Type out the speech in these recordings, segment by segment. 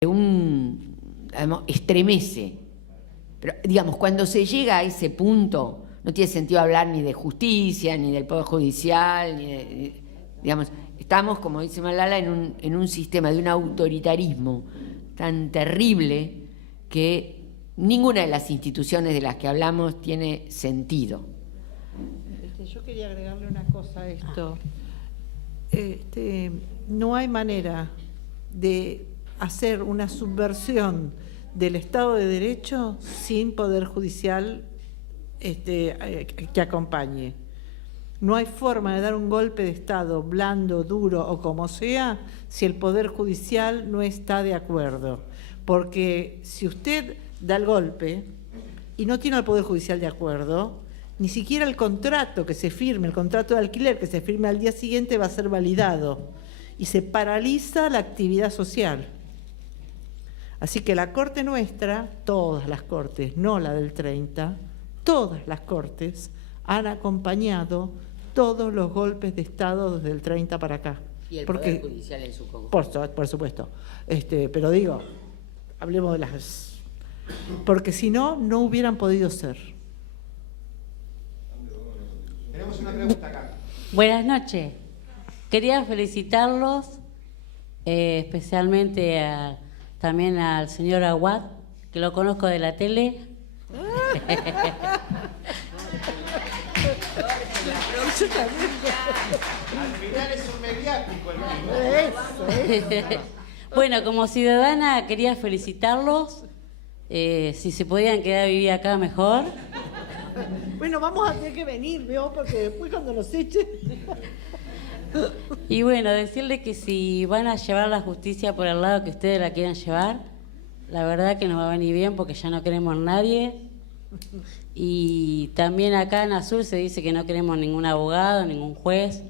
digamos, estremece. Pero, digamos, cuando se llega a ese punto, no tiene sentido hablar ni de justicia, ni del Poder Judicial, digamos, estamos, como dice Malala, en un sistema de un autoritarismo tan terrible que ninguna de las instituciones de las que hablamos tiene sentido. Yo quería agregarle una cosa a esto. No hay manera de hacer una subversión del Estado de Derecho sin Poder Judicial que acompañe. No hay forma de dar un golpe de Estado blando, duro o como sea si el Poder Judicial no está de acuerdo. Porque si usted da el golpe y no tiene al Poder Judicial de acuerdo, ni siquiera el contrato que se firme, el contrato de alquiler que se firme al día siguiente va a ser validado y se paraliza la actividad social. Así que la Corte nuestra, todas las Cortes, no la del 30, todas las Cortes han acompañado todos los golpes de Estado desde el 30 para acá. Y el Poder Judicial en su conjunto. Por supuesto. Pero digo, hablemos de las... Porque si no, no hubieran podido ser. Tenemos una pregunta acá. Buenas noches. Quería felicitarlos, especialmente también al señor Aguad, que lo conozco de la tele. Al final es un mediático el mismo. Bueno, como ciudadana quería felicitarlos. Si se podían quedar a vivir acá mejor. Bueno, vamos a tener que venir, ¿veo? Porque después cuando nos echen... Y bueno, decirles que si van a llevar la justicia por el lado que ustedes la quieran llevar, la verdad que nos va a venir bien porque ya no queremos a nadie. Y también acá en Azul se dice que no queremos ningún abogado, ningún juez,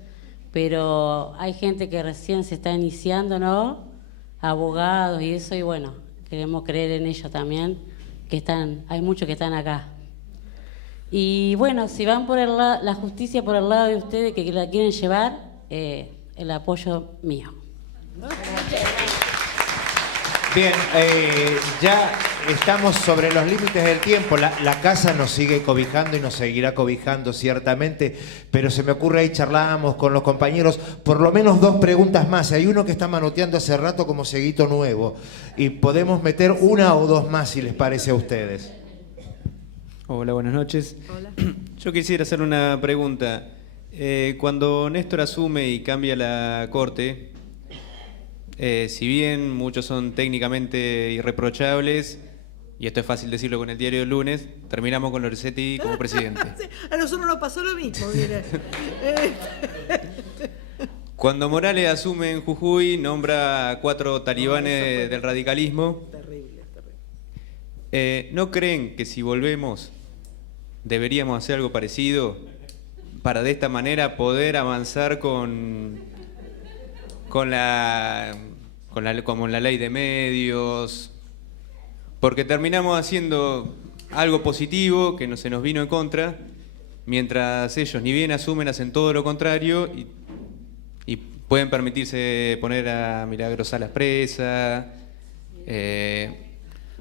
pero hay gente que recién se está iniciando, ¿no? Abogados y eso, y bueno, queremos creer en ellos también, que hay muchos que están acá. Y bueno, si van por la justicia por el lado de ustedes que la quieren llevar, el apoyo mío. Bien, ya estamos sobre los límites del tiempo. La casa nos sigue cobijando y nos seguirá cobijando ciertamente, pero se me ocurre ahí, charlábamos con los compañeros, por lo menos 2 preguntas más. Hay uno que está manoteando hace rato como cieguito nuevo y podemos meter 1 o 2 más si les parece a ustedes. Hola, buenas noches. Hola. Yo quisiera hacer una pregunta. Cuando Néstor asume y cambia la Corte, si bien muchos son técnicamente irreprochables, y esto es fácil decirlo con el diario del lunes, terminamos con Lorenzetti como presidente. Sí, a nosotros nos pasó lo mismo, mire. Cuando Morales asume en Jujuy, nombra a 4 talibanes del radicalismo. Terrible, terrible. ¿No creen que si volvemos deberíamos hacer algo parecido para de esta manera poder avanzar como la ley de medios? Porque terminamos haciendo algo positivo que no se nos vino en contra, mientras ellos ni bien asumen, hacen todo lo contrario y pueden permitirse poner a Milagros Salas presa,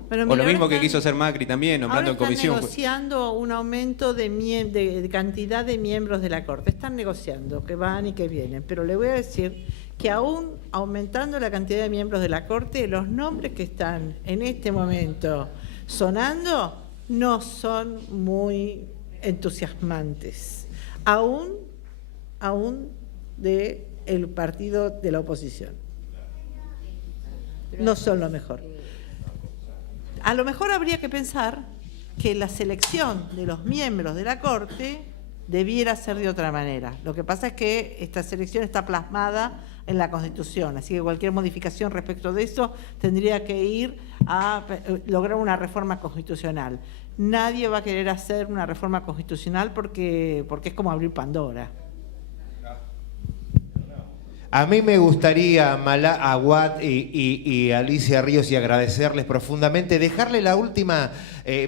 o lo mismo que quiso hacer Macri también, nombrando en comisión. Están negociando un aumento de cantidad de miembros de la Corte. Están negociando, que van y que vienen. Pero le voy a decir que aún aumentando la cantidad de miembros de la Corte, los nombres que están en este momento sonando no son muy entusiasmantes. Aún del partido de la oposición. No son lo mejor. A lo mejor habría que pensar que la selección de los miembros de la Corte debiera ser de otra manera. Lo que pasa es que esta selección está plasmada en la Constitución, así que cualquier modificación respecto de eso tendría que ir a lograr una reforma constitucional. Nadie va a querer hacer una reforma constitucional porque es como abrir Pandora. A mí me gustaría, Aguad y Alicia Ríos, y agradecerles profundamente, dejarle la última,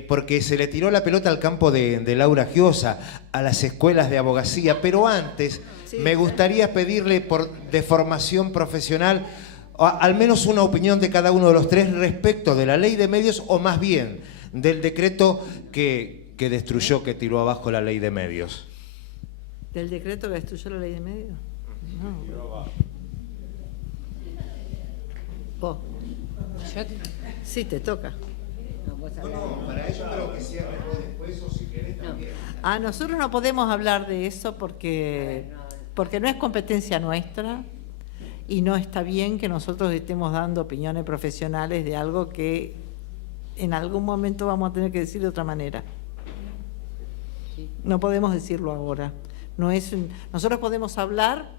porque se le tiró la pelota al campo de Laura Giosa, a las escuelas de abogacía, pero antes me gustaría pedirle de formación profesional al menos una opinión de cada uno de los tres respecto de la ley de medios, o más bien del decreto que destruyó, que tiró abajo la ley de medios. ¿Del decreto que destruyó la ley de medios? No. ¿Vos? Sí, te toca. Para eso creo que cierres vos después, o si querés también. Nosotros no podemos hablar de eso porque no es competencia nuestra y no está bien que nosotros estemos dando opiniones profesionales de algo que en algún momento vamos a tener que decir de otra manera. No podemos decirlo ahora. Nosotros podemos hablar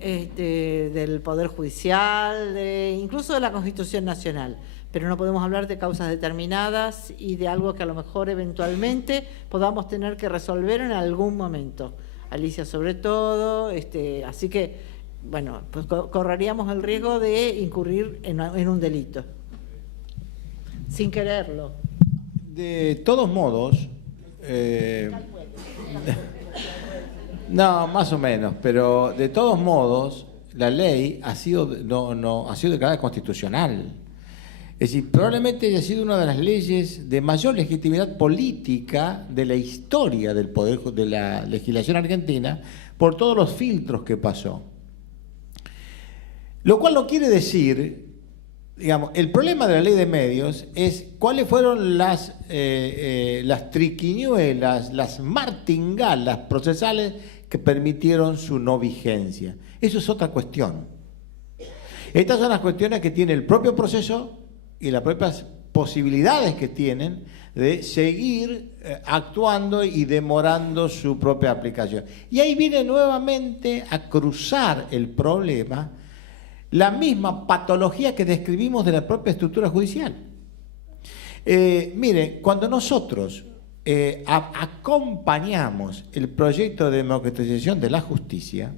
del Poder Judicial, incluso de la Constitución Nacional, pero no podemos hablar de causas determinadas y de algo que a lo mejor eventualmente podamos tener que resolver en algún momento. Alicia sobre todo, así que, bueno, pues correríamos el riesgo de incurrir en un delito, sin quererlo. De todos modos, no, más o menos, pero de todos modos, la ley ha sido declarada constitucional. Es decir, probablemente haya sido una de las leyes de mayor legitimidad política de la historia del poder de la legislación argentina por todos los filtros que pasó. Lo cual no quiere decir, digamos, el problema de la ley de medios es cuáles fueron las triquiñuelas, las martingalas procesales que permitieron su no vigencia. Eso es otra cuestión. Estas son las cuestiones que tiene el propio proceso y las propias posibilidades que tienen de seguir actuando y demorando su propia aplicación. Y ahí viene nuevamente a cruzar el problema la misma patología que describimos de la propia estructura judicial. Mire, cuando nosotros acompañamos el proyecto de democratización de la justicia,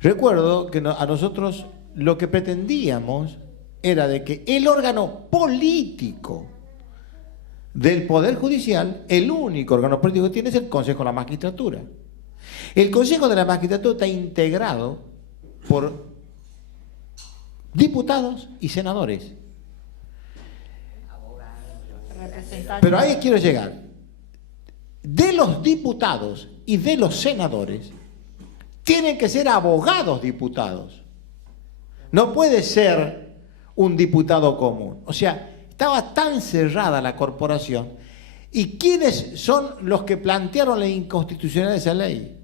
recuerdo que a nosotros lo que pretendíamos era de que el órgano político del Poder Judicial, el único órgano político que tiene es el Consejo de la Magistratura. El Consejo de la Magistratura está integrado por diputados y senadores. Pero ahí quiero llegar. De los diputados y de los senadores tienen que ser abogados diputados. No puede ser un diputado común. O sea, estaba tan cerrada la corporación. ¿Y quiénes son los que plantearon la inconstitucionalidad de esa ley?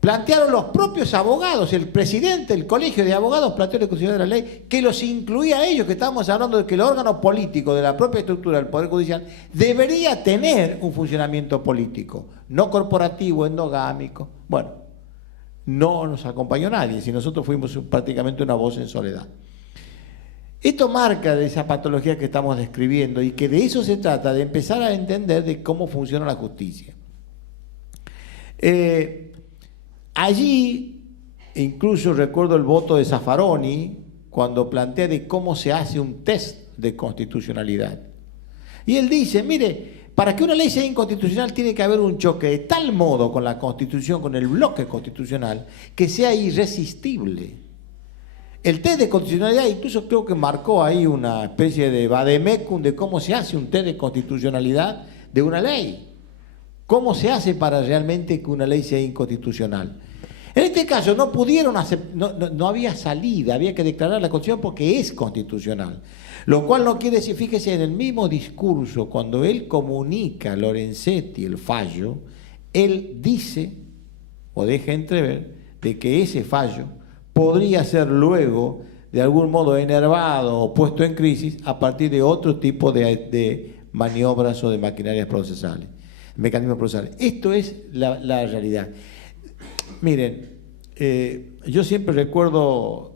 Plantearon los propios abogados. El presidente del Colegio de Abogados planteó la inconstitucionalidad de la ley, que los incluía a ellos, que estábamos hablando de que el órgano político de la propia estructura del Poder Judicial debería tener un funcionamiento político, no corporativo, endogámico. Bueno, no nos acompañó nadie, si nosotros fuimos prácticamente una voz en soledad. Esto marca de esa patología que estamos describiendo y que de eso se trata, de empezar a entender de cómo funciona la justicia. Allí, incluso recuerdo el voto de Zaffaroni cuando plantea de cómo se hace un test de constitucionalidad. Y él dice, mire, para que una ley sea inconstitucional tiene que haber un choque de tal modo con la Constitución, con el bloque constitucional, que sea irresistible. El test de constitucionalidad incluso creo que marcó ahí una especie de vademecum de cómo se hace un test de constitucionalidad de una ley. ¿Cómo se hace para realmente que una ley sea inconstitucional? En este caso no pudieron no había salida, había que declarar la Constitución porque es constitucional. Lo cual no quiere decir, fíjese, en el mismo discurso, cuando él comunica a Lorenzetti el fallo, él dice o deja entrever de que ese fallo podría ser luego de algún modo enervado o puesto en crisis a partir de otro tipo de maniobras o de maquinarias procesales, mecanismos procesales. Esto es la realidad. Miren, yo siempre recuerdo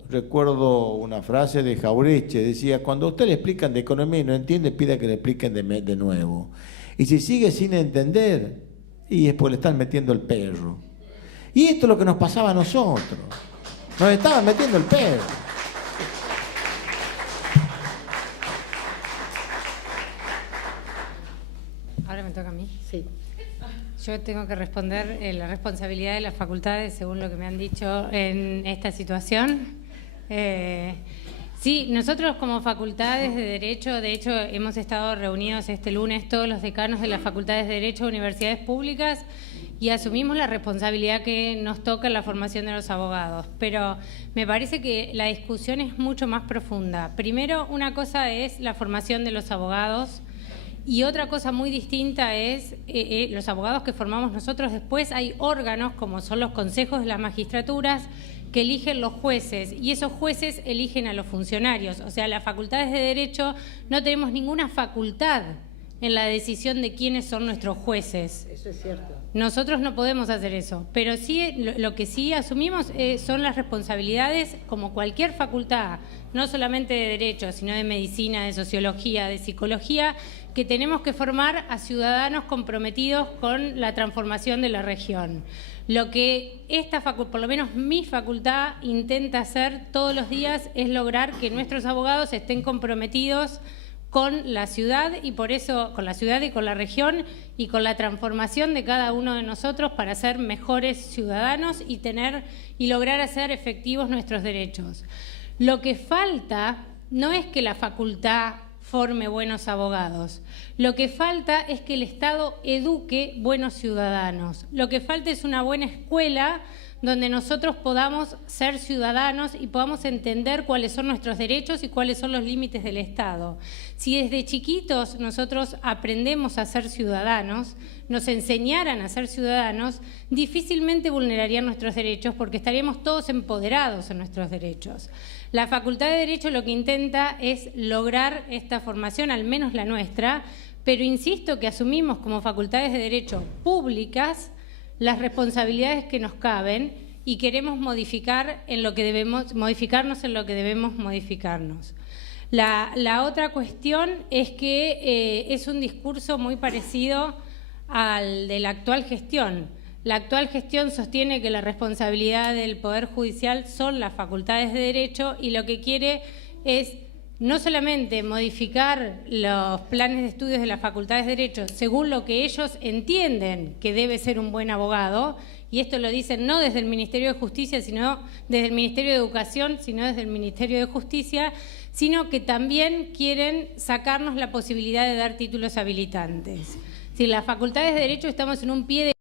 una frase de Jauretche, decía, cuando a usted le explican de economía y no entiende, pida que le expliquen de nuevo. Y si sigue sin entender, y es porque le están metiendo el perro. Y esto es lo que nos pasaba a nosotros. Nos estaban metiendo el perro. Ahora me toca a mí. Sí. Yo tengo que responder la responsabilidad de las facultades según lo que me han dicho en esta situación. Sí, nosotros como facultades de Derecho, de hecho hemos estado reunidos este lunes todos los decanos de las facultades de Derecho de universidades públicas y asumimos la responsabilidad que nos toca en la formación de los abogados, pero me parece que la discusión es mucho más profunda. Primero, una cosa es la formación de los abogados y otra cosa muy distinta es los abogados que formamos nosotros. Después hay órganos como son los consejos de las magistraturas que eligen los jueces y esos jueces eligen a los funcionarios. O sea, las facultades de Derecho no tenemos ninguna facultad en la decisión de quiénes son nuestros jueces. Eso es cierto. Nosotros no podemos hacer eso, pero sí lo que sí asumimos son las responsabilidades como cualquier facultad, no solamente de Derecho, sino de Medicina, de Sociología, de Psicología, que tenemos que formar a ciudadanos comprometidos con la transformación de la región. Lo que esta facultad, por lo menos mi facultad, intenta hacer todos los días es lograr que nuestros abogados estén comprometidos con la ciudad y por eso con la ciudad y con la región y con la transformación de cada uno de nosotros para ser mejores ciudadanos y lograr hacer efectivos nuestros derechos. Lo que falta no es que la facultad forme buenos abogados. Lo que falta es que el Estado eduque buenos ciudadanos. Lo que falta es una buena escuela donde nosotros podamos ser ciudadanos y podamos entender cuáles son nuestros derechos y cuáles son los límites del Estado. Si desde chiquitos nosotros aprendemos a ser ciudadanos, nos enseñaran a ser ciudadanos, difícilmente vulnerarían nuestros derechos porque estaríamos todos empoderados en nuestros derechos. La Facultad de Derecho lo que intenta es lograr esta formación, al menos la nuestra, pero insisto que asumimos como facultades de Derecho públicas las responsabilidades que nos caben y queremos modificarnos en lo que debemos modificarnos. La otra cuestión es que es un discurso muy parecido al de la actual gestión. La actual gestión sostiene que la responsabilidad del Poder Judicial son las facultades de Derecho y lo que quiere es no solamente modificar los planes de estudios de las facultades de Derecho según lo que ellos entienden que debe ser un buen abogado, y esto lo dicen no desde el Ministerio de Justicia, sino desde el Ministerio de Educación, sino desde el Ministerio de Justicia, sino que también quieren sacarnos la posibilidad de dar títulos habilitantes. Si las facultades de Derecho estamos en un pie de